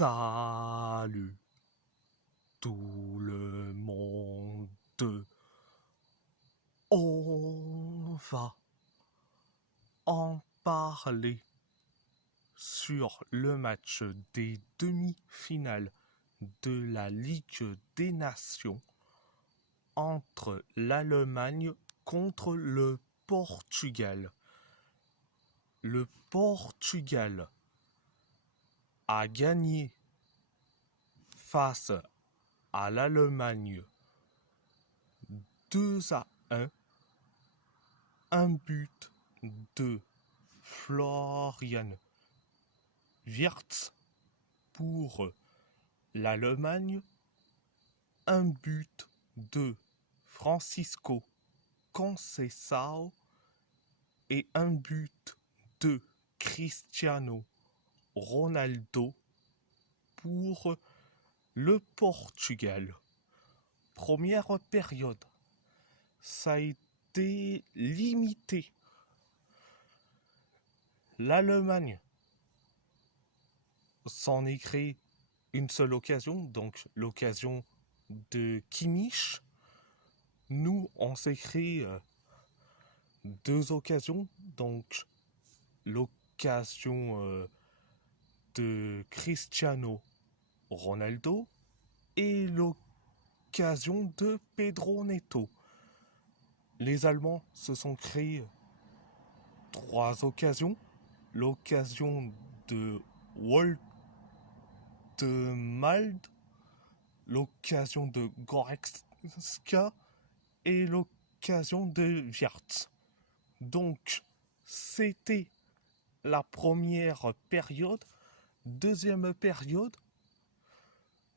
Salut tout le monde. On va en parler sur le match des demi-finales de la Ligue des Nations entre l'Allemagne contre le Portugal. Le Portugal a gagné face à l'Allemagne 2-1, un but de Florian Wirtz pour l'Allemagne, un but de Francisco Conceição et un but de Cristiano Ronaldo pour le Portugal. Première période, ça a été limité. L'Allemagne s'en est créé une seule occasion, donc l'occasion de Kimmich. Nous, on s'est créé deux occasions, donc l'occasion de Cristiano Ronaldo et l'occasion de Pedro Neto. Les Allemands se sont créés trois occasions. L'occasion de Waldemald, l'occasion de Goretzka et l'occasion de Wirtz. Donc, c'était la première période. Deuxième période,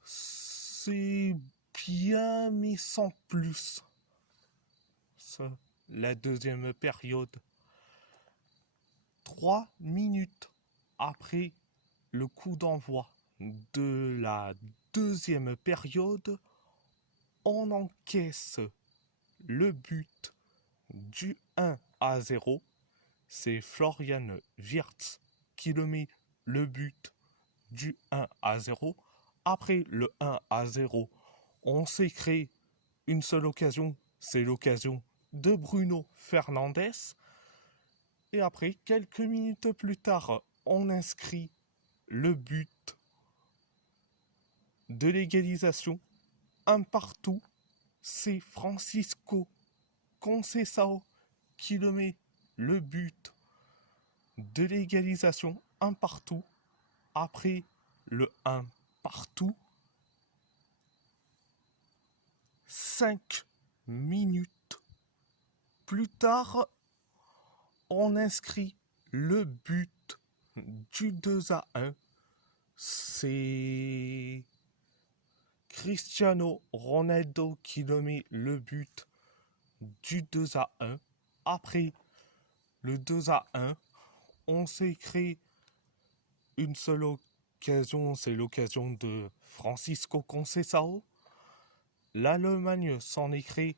c'est bien mais sans plus. La deuxième période. 3 minutes après le coup d'envoi de la deuxième période, on encaisse le but du 1-0. C'est Florian Wirtz qui le met, le but du 1-0. Après le 1-0, on s'est créé une seule occasion, c'est l'occasion de Bruno Fernandes. Et après, quelques minutes plus tard, on inscrit le but de l'égalisation. Un partout, c'est Francisco Conceição qui le met, le but de l'égalisation. Un partout. Après le 1 partout, 5 minutes plus tard, on inscrit le but du 2-1. C'est Cristiano Ronaldo qui le met, le but du 2-1. Après le 2-1, on s'est créé une seule occasion, c'est l'occasion de Francisco Conceição. L'Allemagne s'en est créé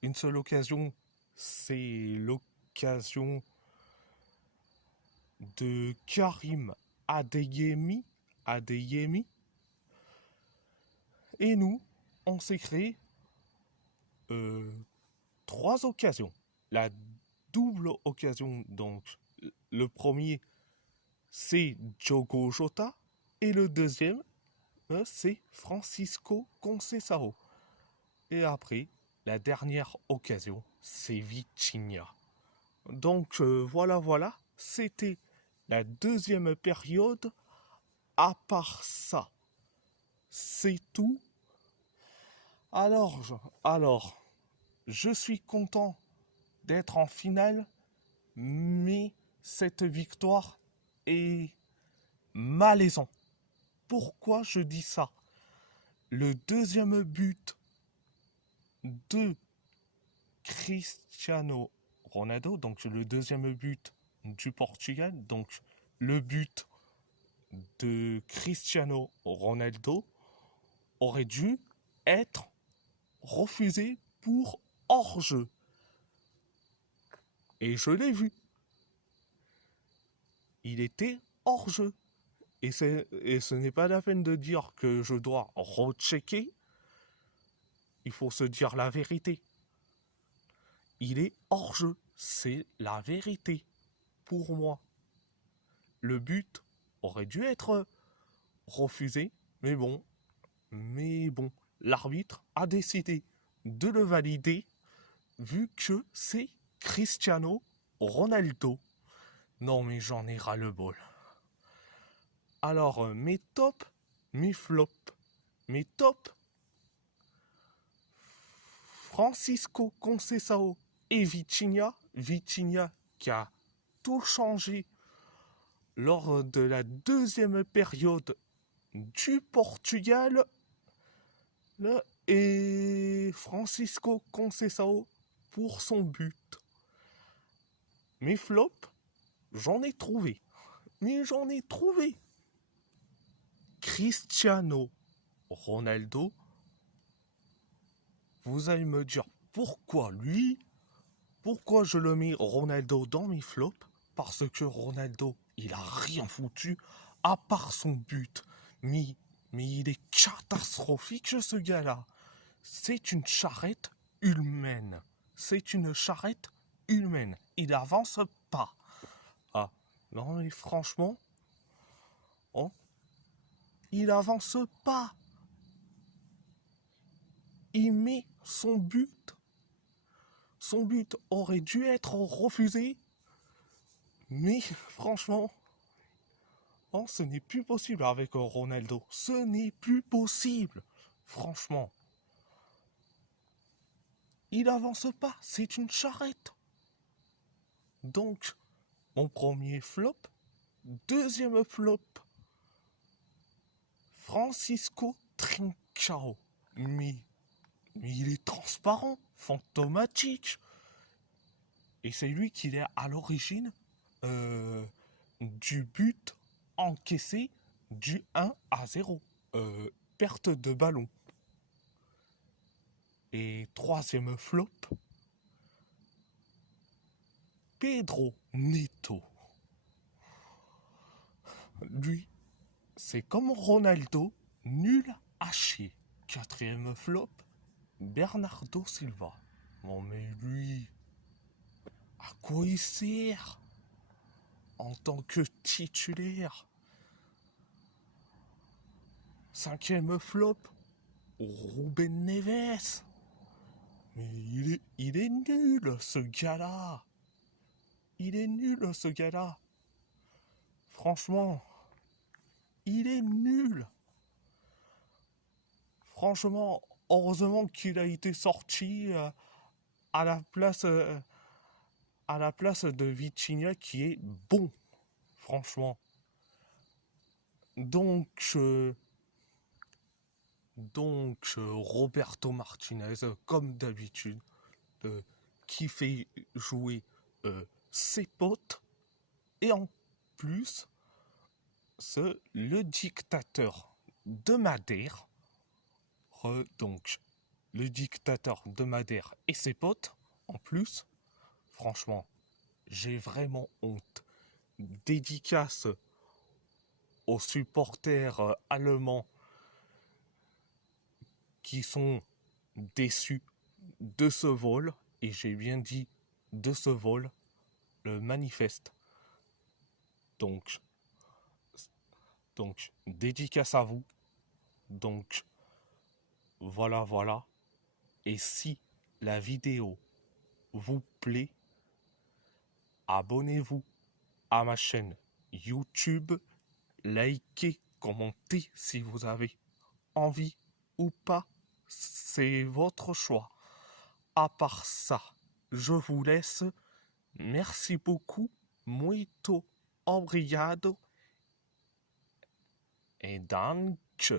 une seule occasion, c'est l'occasion de Karim Adeyemi. Et nous, on s'est créé 3 occasions. La double occasion, donc le premier, c'est Diogo Jota. Et le deuxième, c'est Francisco Conceição. Et après, la dernière occasion, c'est Vitinha. Donc voilà, c'était la deuxième période. À part ça, c'est tout. Alors, je suis content d'être en finale, mais cette victoire est malaisante. Pourquoi je dis ça? Le deuxième but de Cristiano Ronaldo, donc le deuxième but du Portugal, donc le but de Cristiano Ronaldo aurait dû être refusé pour hors-jeu. Et je l'ai vu. Il était hors-jeu. Et ce n'est pas la peine de dire que je dois rechecker. Il faut se dire la vérité. Il est hors jeu. C'est la vérité. Pour moi. Le but aurait dû être refusé. Mais bon. L'arbitre a décidé de le valider vu que c'est Cristiano Ronaldo. Non mais j'en ai ras-le-bol. Alors, mes tops, mes flops. Mes tops, Francisco Conceição et Vitinha. Vitinha qui a tout changé lors de la deuxième période du Portugal. Et Francisco Conceição pour son but. Mes flops, j'en ai trouvé. Mais j'en ai trouvé. Cristiano Ronaldo, vous allez me dire pourquoi lui, pourquoi je le mets Ronaldo dans mes flops, parce que Ronaldo, il a rien foutu à part son but. Mais il est catastrophique ce gars-là. C'est une charrette humaine. C'est une charrette humaine. Il avance pas. Ah, non mais franchement, oh, il avance pas. Il met son but. Son but aurait dû être refusé. Mais franchement, oh, ce n'est plus possible avec Ronaldo. Ce n'est plus possible. Franchement. Il avance pas. C'est une charrette. Donc, mon premier flop. Deuxième flop. Francisco Trincão. Mais il est transparent, fantomatique. Et c'est lui qui est à l'origine du but encaissé du 1-0. Perte de ballon. Et troisième flop, Pedro Neto. Lui, c'est comme Ronaldo, nul à chier. Quatrième flop, Bernardo Silva. Non mais lui, à quoi il sert en tant que titulaire? Cinquième flop, Ruben Neves. Mais il est nul ce gars-là. Il est nul ce gars-là. Franchement, il est nul. Franchement, heureusement qu'il a été sorti à la place de Vitinha qui est bon. Franchement. Donc Roberto Martinez, comme d'habitude, qui fait jouer ses potes. Et en plus, le dictateur de Madère. Donc, le dictateur de Madère et ses potes, en plus, franchement, j'ai vraiment honte. Dédicace aux supporters allemands qui sont déçus de ce vol, et j'ai bien dit de ce vol, le manifeste. Donc, dédicace à vous. Donc, voilà. Et si la vidéo vous plaît, abonnez-vous à ma chaîne YouTube, likez, commentez si vous avez envie ou pas, c'est votre choix. À part ça, je vous laisse. Merci beaucoup, muito obrigado et danke.